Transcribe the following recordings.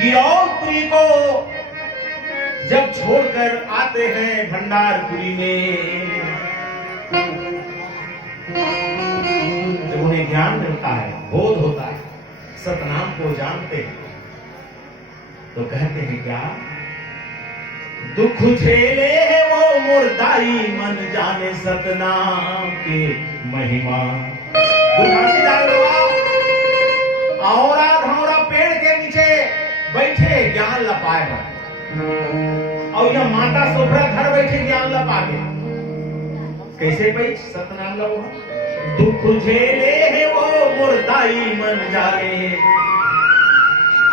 गिरौलपुरी को जब छोड़कर आते हैं भंडारपुरी में, जब उन्हें ज्ञान मिलता है, बोध होता है, सतनाम को जानते हैं, तो कहते हैं क्या, दुख झेले है वो मुर्दाई मन जाने सतनाम के महिमा। औरा धौरा पेड़ के नीचे बैठे ज्ञान लपाए और यह माता सोभरा घर बैठे ज्ञान लपा गया। कैसे भाई सतनाम लो, दुख झेले है वो मुर्दाई मन जाने।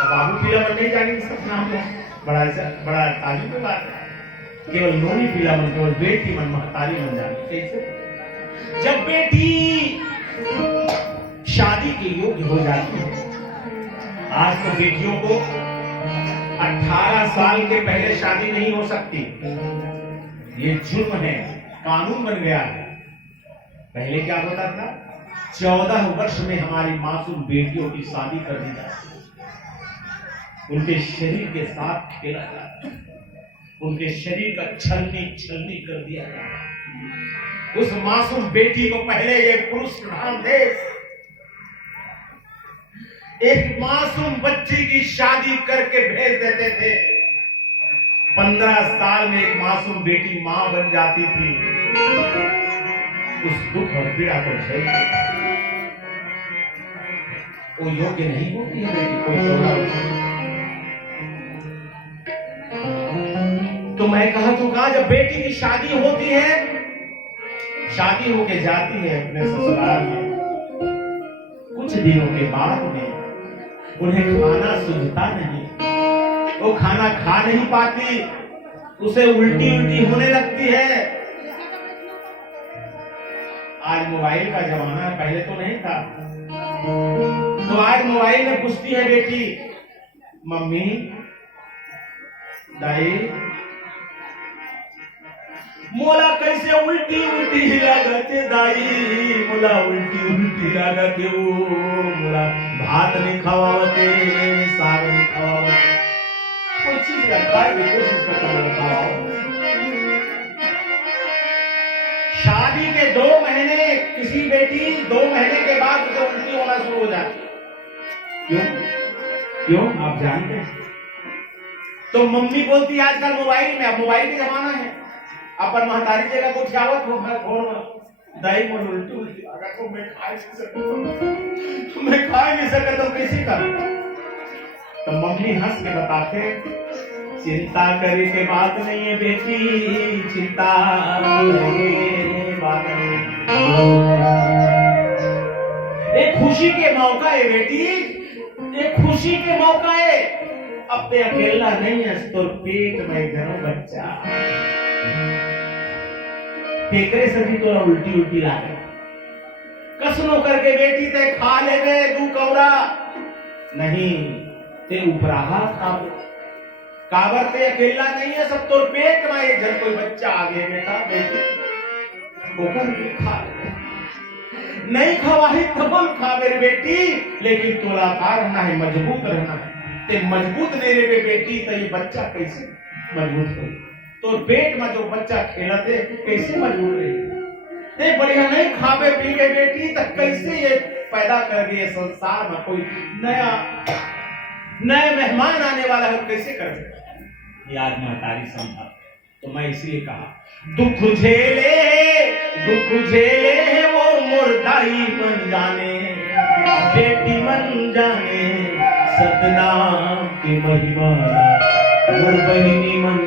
बाबू पीला मन नहीं जाने सतनाम लो, बड़ा ताजुब की बात है। केवल नोनी पीला मन, केवल बेटी मन महतारी मन जाने। कैसे? जब बेटी शादी के योग्य हो जाती है, आज तो बेटियों को 18 साल के पहले शादी नहीं हो सकती, ये जुर्म है, कानून बन गया है। पहले क्या होता था, 14 वर्ष में हमारी मासूम बेटियों की शादी कर दी जाती, उनके शरीर के साथ खेला जाता, उनके शरीर का छलनी कर दिया जाता। उस मासूम बेटी को पहले ये पुरुष प्रधान देश एक मासूम बच्ची की शादी करके भेज देते थे। 15 साल में एक मासूम बेटी मां बन जाती थी, उस दुख और पीड़ा को झेलते वो योग्य नहीं होती है बेटी कोई। तो मैं कहा तो कहा, जब बेटी की शादी होती है, शादी होके जाती है अपने ससुराल में, कुछ दिनों के बाद में उन्हें खाना सूझता नहीं, वो खाना खा नहीं पाती, उसे उल्टी होने लगती है। आज मोबाइल का जमाना है, पहले तो नहीं था। तो आज मोबाइल में पूछती है बेटी, मम्मी दाई मोला कैसे उल्टी लागते दाई, मोला उल्टी लागते, वो मोला भात नहीं खवावते, साग नहीं खवावते, कोई चीज रखा की कोशिश करता है। शादी के 2 महीने किसी बेटी 2 महीने के बाद उसे उल्टी होना शुरू हो जाती। क्यों आप जानते हैं? तो मम्मी बोलती है आजकल मोबाइल में, अब मोबाइल का जमाना है, अपन महतारी जगह को छावत हो दाई मोल उल्टी अगर तो मैं खा नहीं सकता तो कैसे करूं? तो मम्मी हंस के बताते, चिंता करे के बात नहीं है बेटी, चिंता करे बात नहीं, एक खुशी के मौका है बेटी, एक खुशी के मौका है। अब ते अकेला नहीं है, तो पेट में घरों बच्चा फेकरे से भी तोरा उल्टी लागे, कसनो करके बेटी ते खा ले गए 2 कौरा नहीं, ते उपराहा खावे, काबर ते अकेला नहीं है, सब तोर पेट में एक जन कोई बच्चा आ गए बेटा बेटी होकर खा ले, नहीं खवाही तबल खावे रे बेटी, लेकिन तोलाकार रहना है, मजबूत रहना है। ते मजबूत नहीं रे बेटी, तो ये बच्चा कैसे मजबूत हो? तो पेट में जो बच्चा खेलते कैसे मजबूत रहे? ते बढ़िया नहीं खावे पी के बेटी, तो कैसे ये पैदा कर गए संसार में कोई नए मेहमान आने वाला है, कैसे कर सकते? ये आज महतारी समझा। तो मैं इसलिए कहा, दुख झेले वो मुर्दाई मन जाने, बेटी मन जाने सतनाम की महिमा, मोर बहिनी मन